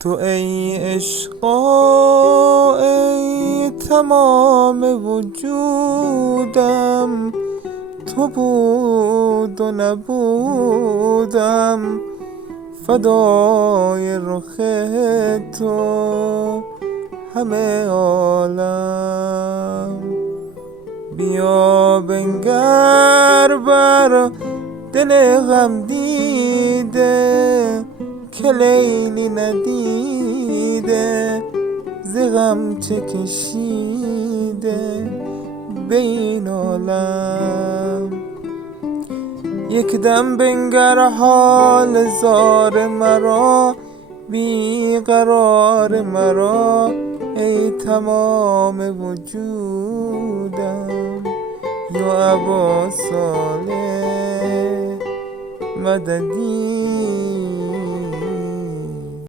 تو ای عشقا ای تمام وجودم، تو بود و نبودم فدای رخ تو همه عالم. بیا بنگر بر دل غم دیده که لیلی ندیده ز غم چه کشیده به این عالم. یک دم بنگر حال زار مرا، بی قرار مرا ای تمام وجودم. یا ابا صالح مددی